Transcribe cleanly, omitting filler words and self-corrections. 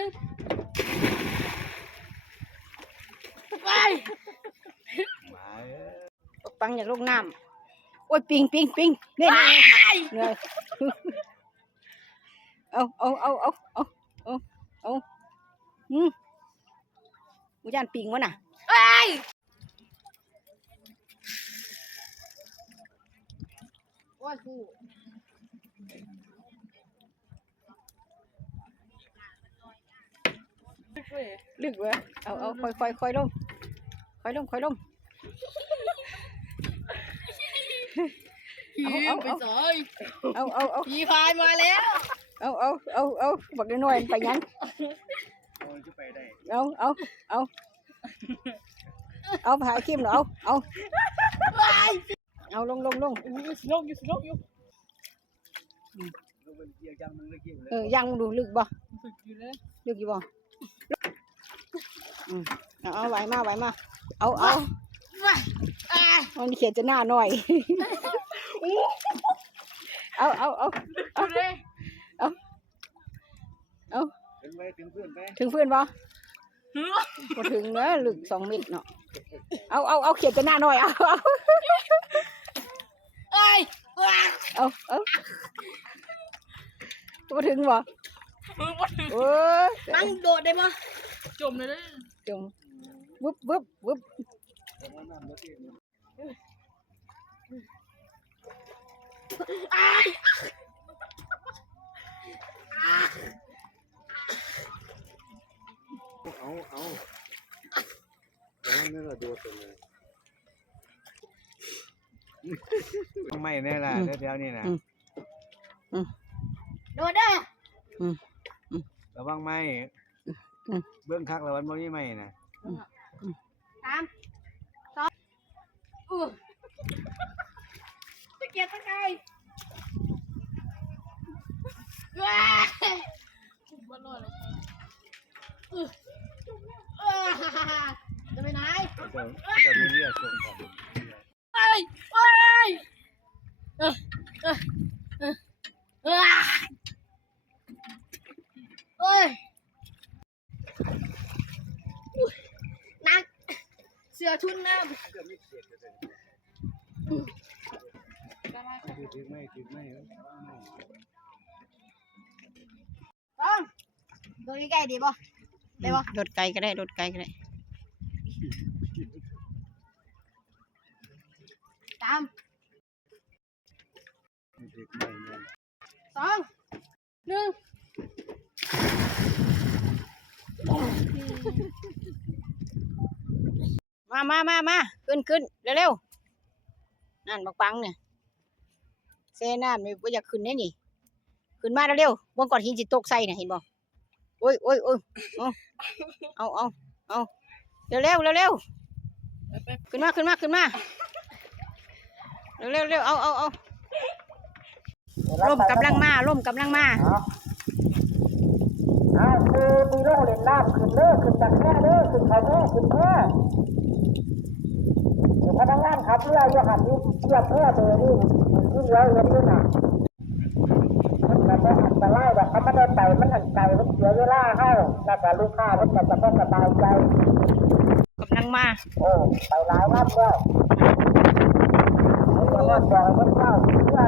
นึงไปปังอยากลงน้ำโอ้ยปิงเนี่ยเหนื่อยเอากูย่านปิงวะน่ะว่ากูลึกเว้ยเอาค่อยลงไปซอย เอา ผีพายมาแล้ว เอาบักน้อยไปยังเอาผายขี้มเหรอเอาลงสนุกอยู่ยังดูลึกบ่ อยู่เลย ลึกอยู่บ่เอาไหวมาเอามันเขียนจะหน้าหน่อยเอาเลยถึงเพื่อนบ่พอถึงเนอะลึก2 เมตรเนาะเอาเขียนจะหน้าหน่อยเอาพอถึงบ่โอ้ย นั่งโดดได้ปะจมเลยนะจมวึบเอาอย่างนั้นเราโดดเลยไม่แน่ล่ะเดี๋ยวนี้นะโดดได้ระวังไม่เบื้องคักระวังบ่มีไม่นะ 3 2ตะเกียบตะไคร้ว้าบ้านลอยเลยจะไปไหนจะมีเรียกส่งของเอ้ยนักเสือชุนน้ำถือไม่ต้องดูใกล้ๆดีป่ะได้ป่ะ รถไกลก็ได้ 3 2 1มาขึ้นเร็วนั่นบักปังเนี่ยเซน้ำนี่บ่อยากขึ้นได้นี่ขึ้นมาเร็วบนก้อนหินสิตกใส่น่ะเห็นบ่โอ้ยเอาเร็วขึ้นมาเร็วเอาลมกำลังมาคือมีโรคเล่นน้ำขึ้นจากแค่ขึ้นเขาขึ้นแค่พนักงานขับเรืออยู่หันนี้เทียบแค่เบอร์นี่ขึ้นแล้วเงินนี่น่ะมันแบบอันตรายแบบเขาไม่ได้ไปมันอันไกลมันเสียเวลาให้แล้วแต่ลูกค้ามันจะต้องสบายใจกำลังมาโอ้ไปหลายวันแล้วเพราะว่าบอกมันเข้าเพื่อ